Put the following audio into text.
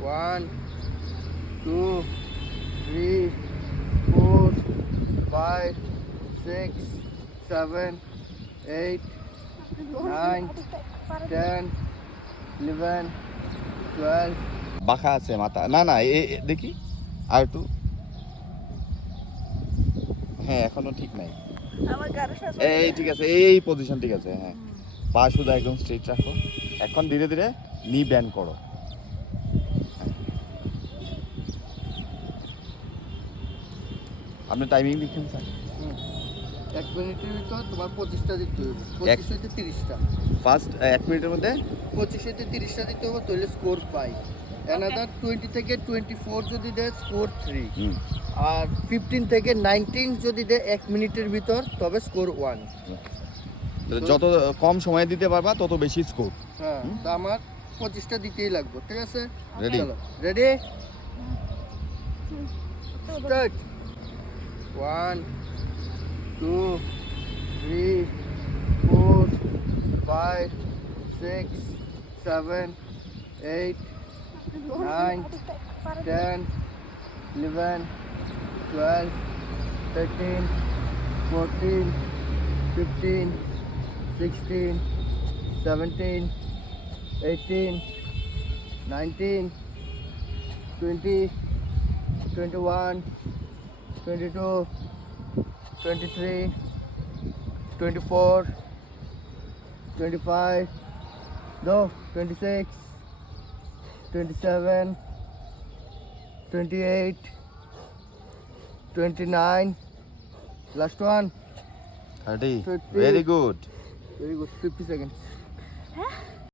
1 2 3 4 5 6 7 8 9 10 11 12 বাঁকা আছে মাথা না না দেখি আর একটু হ্যাঁ এখনো ঠিক নাই আমার গাড়ি সাজ এই ঠিক আছে এই পজিশন ঠিক আছে হ্যাঁ পা শুধু একদম স্ট্রেট রাখো এখন ধীরে ধীরে নি ব্যান্ড করো আপনি টাইমিং লিখেন স্যার 1 মিনিটের ভিতর তোমার 25টা দিতে হবে 25 হইতে 30টা ফার্স্ট 1 মিনিটের মধ্যে 25 হইতে 30টা দিতে হবে তাহলে স্কোর 5 অ্যানাদার 20 থেকে 24 যদি দেয় স্কোর 3 আর 15 থেকে 19 যদি দেয় 1 মিনিটের ভিতর তবে স্কোর 1 যত কম সময় দিতে পারবা তত বেশি স্কোর হ্যাঁ তো আমার 25টা দিতেই লাগবে ঠিক আছে রেডি চলো ready start 1 2 3 4 5 6 7 8 9 10 11 12 13 14 15 16 17 18 19 20 21 22 23 24 25 no 26 27 28 29 last one 30 30. Very good very good 50 seconds